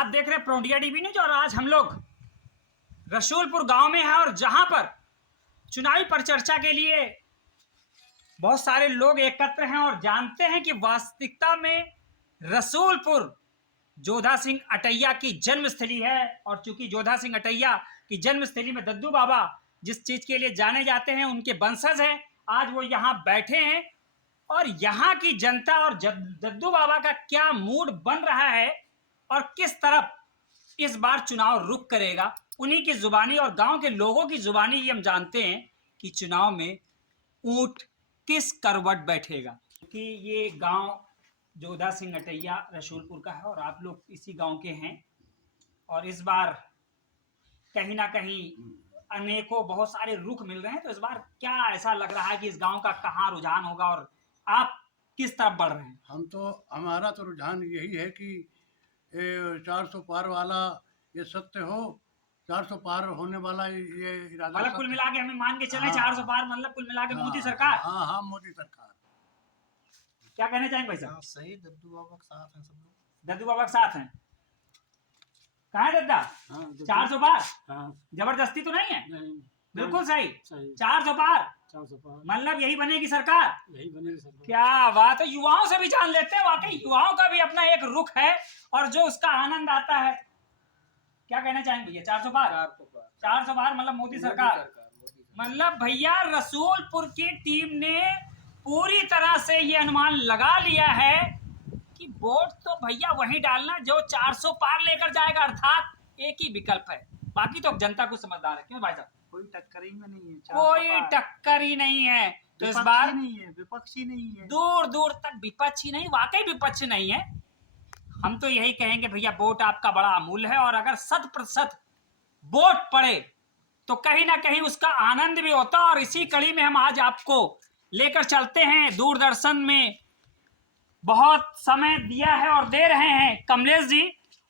आप देख रहे हैं प्रोंडिया टीवी न्यूज और आज हम लोग रसूलपुर गांव में हैं और जहां पर चुनावी परिचर्चा के लिए बहुत सारे लोग एकत्र हैं और जानते हैं कि वास्तविकता में रसूलपुर जोधा सिंह अटैया की जन्मस्थली है। और चूंकि जोधा सिंह अटैया की जन्मस्थली में दद्दू बाबा जिस चीज के लिए जाने जाते हैं उनके वंशज हैं, आज वो यहाँ बैठे हैं और यहाँ की जनता और दद्दू बाबा का क्या मूड बन रहा है और किस तरफ इस बार चुनाव रुख करेगा, उन्हीं की जुबानी और गांव के लोगों की जुबानी ही हम जानते हैं कि चुनाव में ऊंट किस करवट बैठेगा। कि ये गांव जोधा सिंह अटैया रसूलपुर का है और आप लोग इसी गांव के हैं और इस बार कहीं ना कहीं अनेकों बहुत सारे रुख मिल रहे हैं, तो इस बार क्या ऐसा लग रहा है कि इस गांव का कहाँ रुझान होगा और आप किस तरफ बढ़ रहे हैं? हमारा तो रुझान यही है कि 400 पार वाला ये सत्य हो, 400 पार होने वाला ये इरादा मतलब कुल मिला के हमें मान के चले हाँ, 400 पार, मतलब कुल मिला के मोदी सरकार। हाँ मोदी सरकार। क्या कहना चाहेंगे भाई साहब? सही, दद्दू बाबा के साथ हैं सब लोग। दद्दू बाबा के साथ हैं। कहाँ है दद्दा? 400 पार। जबरदस्ती तो नहीं है? नहीं, बिल्कुल सही। 400 पार पार मतलब यही बनेगी सरकार। यही बनेगी सरकार। क्या बात है, युवाओं से भी जान लेते हैं, वाकई युवाओं का भी अपना एक रुख है और जो उसका आनंद आता है। क्या कहना चाहेंगे भैया? 400 पार। 400 पार मतलब मोदी सरकार। मतलब भैया रसूलपुर की टीम ने पूरी तरह से ये अनुमान लगा लिया है कि वोट तो भैया वही डालना जो 400 पार लेकर जाएगा, अर्थात एक ही विकल्प है, बाकी तो जनता को समझदार है। क्यों भाई साहब? कोई टक्कर ही में नहीं है, कोई टक्कर ही नहीं है। तो इस बार नहीं है, विपक्षी नहीं है, दूर दूर तक विपक्षी नहीं, वाकई विपक्ष नहीं है। हम तो यही कहेंगे भैया वोट आपका बड़ा अमूल्य है और अगर 100% वोट पड़े तो कहीं ना कहीं उसका आनंद भी होता। और इसी कड़ी में हम आज आपको लेकर चलते हैं। दूरदर्शन में बहुत समय दिया है और दे रहे हैं कमलेश जी,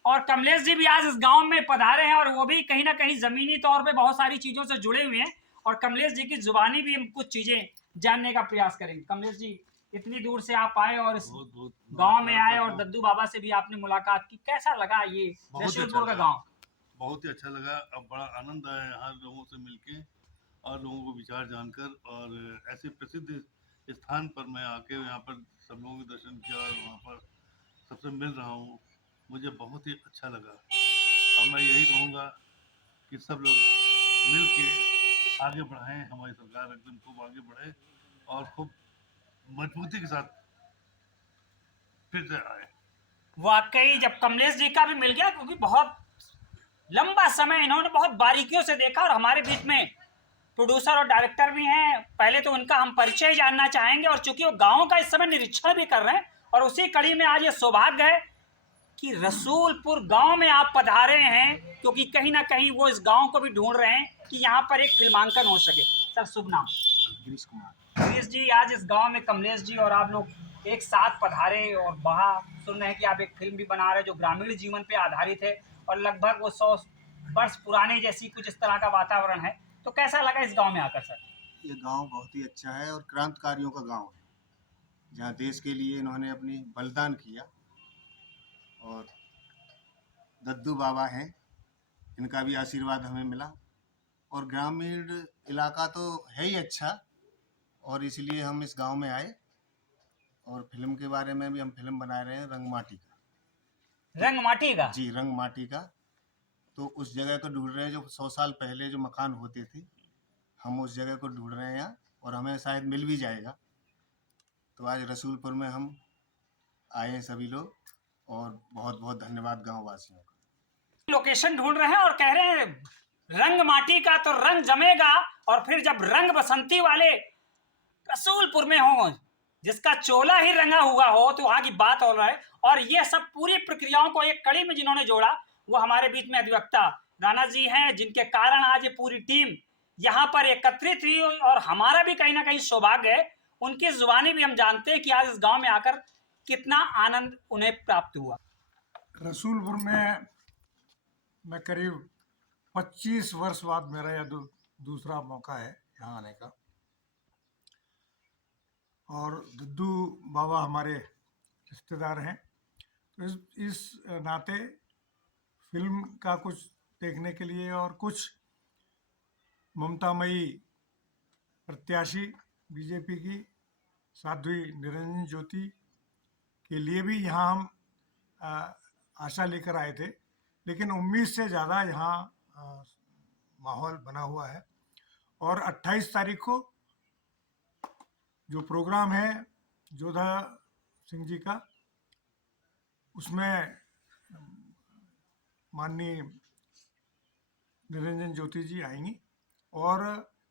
और कमलेश जी भी आज इस गांव में पधारे हैं और वो भी कहीं ना कहीं जमीनी तौर पे बहुत सारी चीजों से जुड़े हुए हैं और कमलेश जी की जुबानी भी हम कुछ चीजें जानने का प्रयास करेंगे। कमलेश जी, इतनी दूर से आप आए और इस गांव में आए और दद्दू बाबा से भी आपने मुलाकात की, कैसा लगा ये रसूलपुर का गांव? बहुत ही अच्छा लगा। अब बड़ा आनंद आया यहाँ लोगों से मिलके और लोगों को विचार जानकर, और ऐसे प्रसिद्ध स्थान पर मैं आके यहाँ पर सब लोगों के दर्शन किया और वहाँ पर सबसे मिल रहा हूँ, मुझे बहुत ही अच्छा लगा। और मैं यही कहूँगा कि सब लोग मिल के आगे बढ़ाएं, हमारी सरकार एकदम खूब आगे बढ़े और खूब मजबूती के साथ फिर से आए। वाकई जब कमलेश जी का भी मिल गया, क्योंकि बहुत लंबा समय इन्होंने बहुत बारीकियों से देखा और हमारे बीच में प्रोड्यूसर और डायरेक्टर भी हैं, पहले तो उनका हम परिचय जानना चाहेंगे। और चूंकि वो गांव का इस समय निरीक्षण भी कर रहे हैं और उसी कड़ी में आज ये सौभाग्य है कि रसूलपुर गांव में आप पधारे हैं, क्योंकि कहीं ना कहीं वो इस गांव को भी ढूंढ रहे हैं कि यहाँ पर एक फिल्मांकन हो सके। सर शुभ नाम? गिरीश कुमार। गिरीश जी, आज इस गांव में कमलेश जी और आप लोग एक साथ पधारे और वहाँ सुन रहे हैं कि आप एक फिल्म भी बना रहे हैं जो ग्रामीण जीवन पे आधारित है और लगभग वो 100 वर्ष पुराने जैसी कुछ इस तरह का वातावरण है, तो कैसा लगा इस गांव में आकर सर? ये गांव बहुत ही अच्छा है और क्रांतिकारियों का गांव है, जहां देश के लिए इन्होंने अपनी बलिदान किया। और दद्दू बाबा हैं, इनका भी आशीर्वाद हमें मिला और ग्रामीण इलाका तो है ही अच्छा, और इसलिए हम इस गांव में आए। और फिल्म के बारे में भी हम फिल्म बना रहे हैं, रंग माटी का। रंग माटी का? जी, रंग माटी का। तो उस जगह को ढूंढ रहे हैं जो 100 साल पहले जो मकान होते थे, हम उस जगह को ढूंढ रहे हैं यहाँ, और हमें शायद मिल भी जाएगा। तो आज रसूलपुर में हम आए हैं सभी लोग, और बहुत बहुत धन्यवाद गांव वासियों का। लोकेशन ढूंढ रहे हैं और कह रहे हैं रंग माटी का तो रंग जमेगा, और फिर जब रंग बसंती वाले रसूलपुर में हो, जिसका चोला ही रंगा हुआ हो, तो वहां की बात हो रहा है। और ये सब पूरी प्रक्रियाओं को एक कड़ी में जिन्होंने जोड़ा वो हमारे बीच में अधिवक्ता राणा जी हैं, जिनके कारण आज ये पूरी टीम यहाँ पर एकत्रित हुई और हमारा भी कहीं ना कहीं सौभाग्य है। उनकी जुबानी भी हम जानते हैं कि आज इस गांव में आकर कितना आनंद उन्हें प्राप्त हुआ। रसूलपुर में मैं करीब 25 वर्ष बाद मेरा यह दूसरा मौका है यहाँ आने का। और दद्दू बाबा हमारे रिश्तेदार हैं, तो इस नाते फिल्म का कुछ देखने के लिए और कुछ ममतामयी प्रत्याशी बीजेपी की साध्वी निरंजन ज्योति के लिए भी यहाँ हम आशा लेकर आए थे, लेकिन उम्मीद से ज़्यादा यहाँ माहौल बना हुआ है। और 28 तारीख को जो प्रोग्राम है जोधा सिंह जी का, उसमें माननीय निरंजन ज्योति जी आएंगी और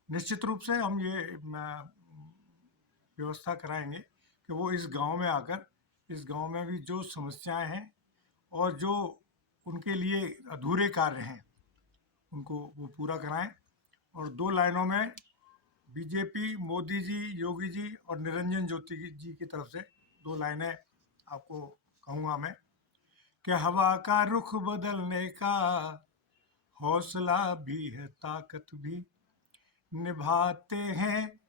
निश्चित रूप से हम ये व्यवस्था कराएंगे कि वो इस गांव में आकर इस गांव में भी जो समस्याएं हैं और जो उनके लिए अधूरे कार्य हैं उनको वो पूरा कराएं। और 2 लाइनों में बीजेपी, मोदी जी, योगी जी और निरंजन ज्योति जी की तरफ से 2 लाइनें आपको कहूँगा मैं कि हवा का रुख बदलने का हौसला भी है, ताकत भी, निभाते हैं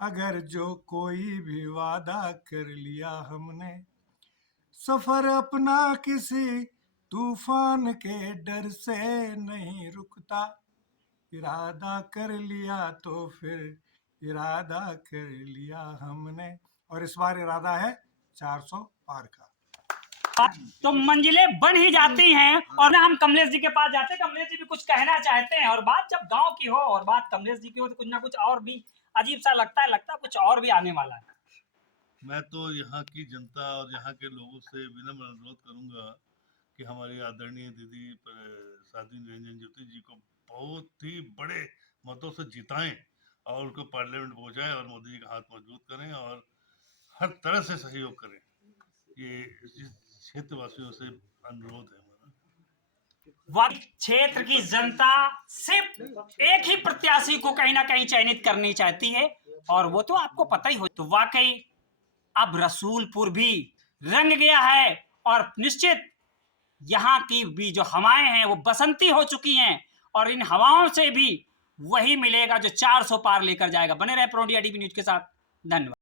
अगर जो कोई भी वादा कर लिया हमने, सफर अपना किसी तूफान के डर से नहीं रुकता, इरादा कर लिया तो फिर इरादा कर लिया हमने। और इस बार इरादा है 400 पार का। तो मंजिलें बन ही जाती हैं। और हम कमलेश जी के पास जाते हैं, कमलेश जी भी कुछ कहना चाहते हैं। और बात जब गांव की हो और बात कमलेश जी की हो तो कुछ ना कुछ और भी अजीब सा लगता है कुछ और भी आने वाला है। मैं तो यहाँ की जनता और यहाँ के लोगों से विनम्र अनुरोध करूंगा कि हमारी आदरणीय दीदी साध्वी निरंजन ज्योति जी को बहुत ही बड़े मतों से जिताएं और उनको पार्लियामेंट पहुंचाएं और मोदी जी का हाथ मजबूत करें और हर तरह से सहयोग करें। ये क्षेत्रवासियों से अनुरोध है हमारा। क्षेत्र की जनता सिर्फ एक ही प्रत्याशी को कहीं ना कहीं चयनित करनी चाहती है और वो तो आपको पता ही हो। तो वाकई अब रसूलपुर भी रंग गया है और निश्चित यहाँ की भी जो हवाएं हैं वो बसंती हो चुकी हैं और इन हवाओं से भी वही मिलेगा जो 400 पार लेकर जाएगा। बने रहे प्रोडिया टीवी न्यूज के साथ। धन्यवाद।